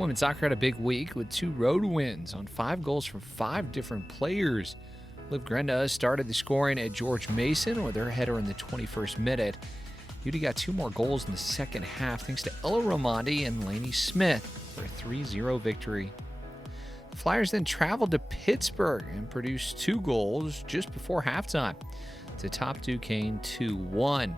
Women's soccer had a big week with 2 road wins on 5 goals from 5 different players. Liv Grenda started the scoring at George Mason with her header in the 21st minute. UD got 2 more goals in the second half thanks to Ella Ramondi and Lainey Smith for a 3-0 victory. The Flyers then traveled to Pittsburgh and produced 2 goals just before halftime to top Duquesne 2-1.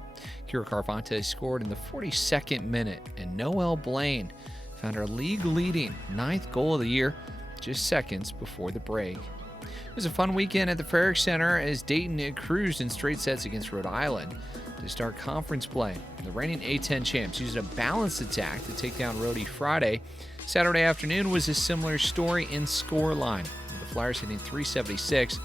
Kira Carvante scored in the 42nd minute, and Noelle Blaine found her league-leading 9th goal of the year just seconds before the break. It was a fun weekend at the Frerick Center as Dayton cruised in straight sets against Rhode Island to start conference play. The reigning A10 champs used a balanced attack to take down Rhodey Friday. Saturday afternoon was a similar story in scoreline, with the Flyers hitting .376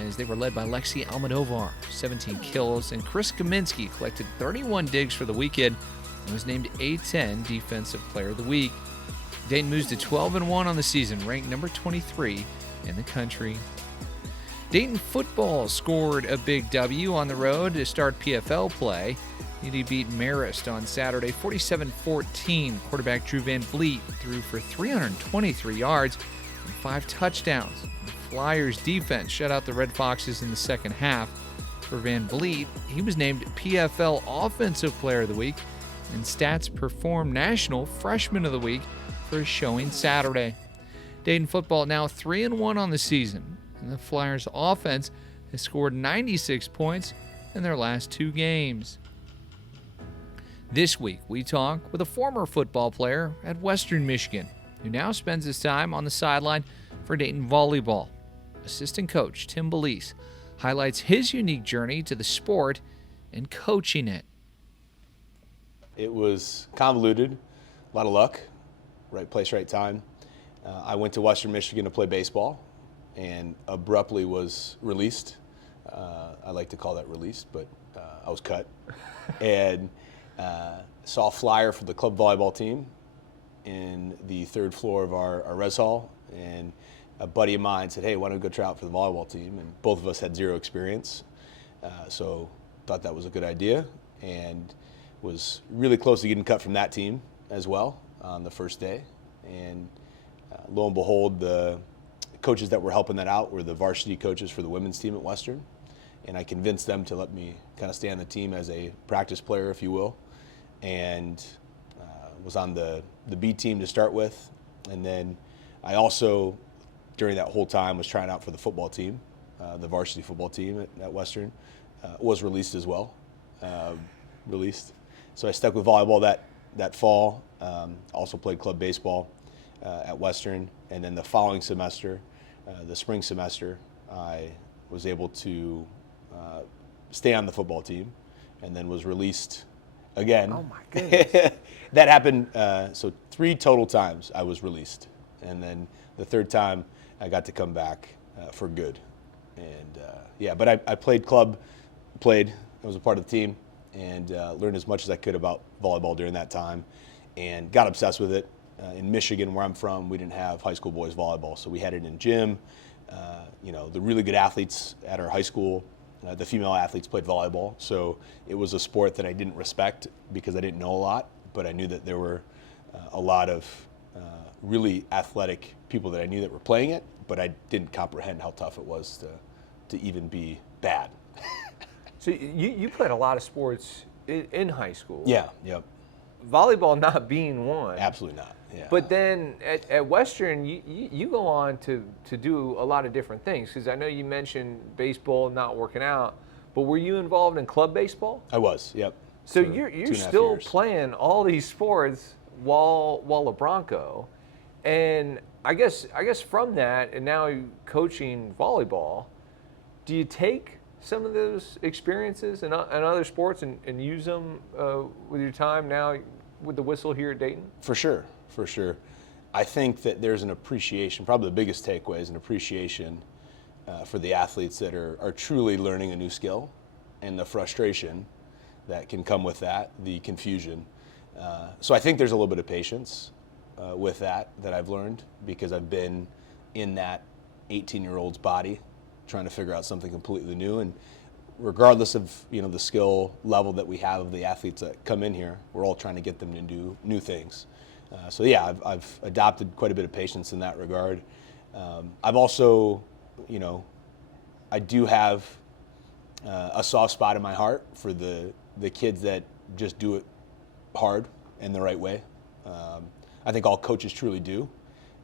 as they were led by Lexi Almodovar, 17 kills, and Chris Kaminsky collected 31 digs for the weekend and was named A10 Defensive Player of the Week. Dayton moves to 12-1 on the season, ranked number 23 in the country. Dayton football scored a big W on the road to start PFL play. UD beat Marist on Saturday 47-14. Quarterback Drew Van Vliet threw for 323 yards and 5 touchdowns. The Flyers defense shut out the Red Foxes in the second half. For Van Vliet, he was named PFL Offensive Player of the Week and Stats Perform National Freshman of the Week for his showing Saturday. Dayton football now 3-1 on the season, and the Flyers offense has scored 96 points in their last 2 games. This week, we talk with a former football player at Western Michigan who now spends his time on the sideline for Dayton Volleyball. Assistant coach Tim Balice highlights his unique journey to the sport and coaching it. It was convoluted, a lot of luck, right place, right time. I went to Western Michigan to play baseball and abruptly was released. I like to call that released, but I was cut. And saw a flyer for the club volleyball team in the 3rd floor of our res hall. And a buddy of mine said, hey, why don't we go try out for the volleyball team? And both of us had 0 experience. So thought that was a good idea and was really close to getting cut from that team as well on the first day. And lo and behold, the coaches that were helping that out were the varsity coaches for the women's team at Western. And I convinced them to let me kind of stay on the team as a practice player, if you will. And was on the B team to start with. And then I also, during that whole time, was trying out for the football team, the varsity football team at Western. Was released as well, So I stuck with volleyball that fall. Also played club baseball at Western, and then the following semester, the spring semester, I was able to stay on the football team, and then was released again. Oh my goodness! That happened. So 3 total times I was released, and then the 3rd time I got to come back for good. And but I played club, I was a part of the team, and learned as much as I could about volleyball during that time, and got obsessed with it. In Michigan, where I'm from, we didn't have high school boys volleyball, so we had it in gym. The really good athletes at our high school, the female athletes played volleyball, so it was a sport that I didn't respect because I didn't know a lot, but I knew that there were a lot of really athletic people that I knew that were playing it, but I didn't comprehend how tough it was to even be bad. So you played a lot of sports in high school. Yeah, yep. Volleyball not being one. Absolutely not. Yeah. But then at Western, you go on to do a lot of different things, because I know you mentioned baseball not working out, but were you involved in club baseball? I was, yep. So you're still playing all these sports while a Bronco, and I guess from that, and now you're coaching volleyball, do you take some of those experiences in other sports and use them with your time now with the Whistle here at Dayton? For sure. I think that there's an appreciation, probably the biggest takeaway is an appreciation for the athletes that are truly learning a new skill, and the frustration that can come with that, the confusion. So I think there's a little bit of patience with that I've learned, because I've been in that 18-year-old's body trying to figure out something completely new. And regardless of the skill level that we have of the athletes that come in here, we're all trying to get them to do new things. So yeah, I've adopted quite a bit of patience in that regard. I've also, I do have a soft spot in my heart for the kids that just do it hard and the right way. I think all coaches truly do,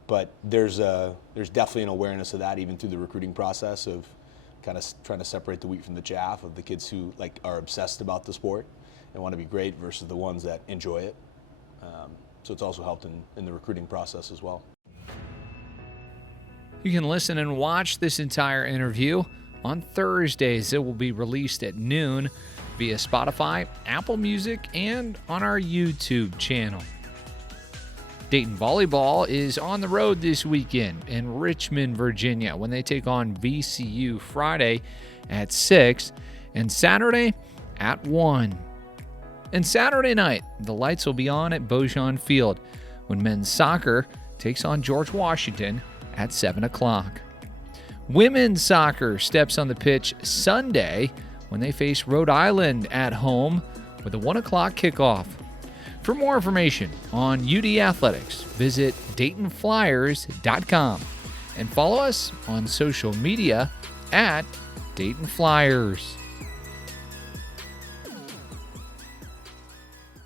but there's definitely an awareness of that even through the recruiting process of kind of trying to separate the wheat from the chaff of the kids who are obsessed about the sport and want to be great versus the ones that enjoy it. So it's also helped in the recruiting process as well. You can listen and watch this entire interview on Thursdays. It will be released at noon via Spotify, Apple Music, and on our YouTube channel. Dayton Volleyball is on the road this weekend in Richmond, Virginia, when they take on VCU Friday at 6 and Saturday at 1. And Saturday night, the lights will be on at Beaujean Field when men's soccer takes on George Washington at 7 o'clock. Women's soccer steps on the pitch Sunday when they face Rhode Island at home with a 1 o'clock kickoff. For more information on UD Athletics, visit DaytonFlyers.com and follow us on social media at Dayton Flyers.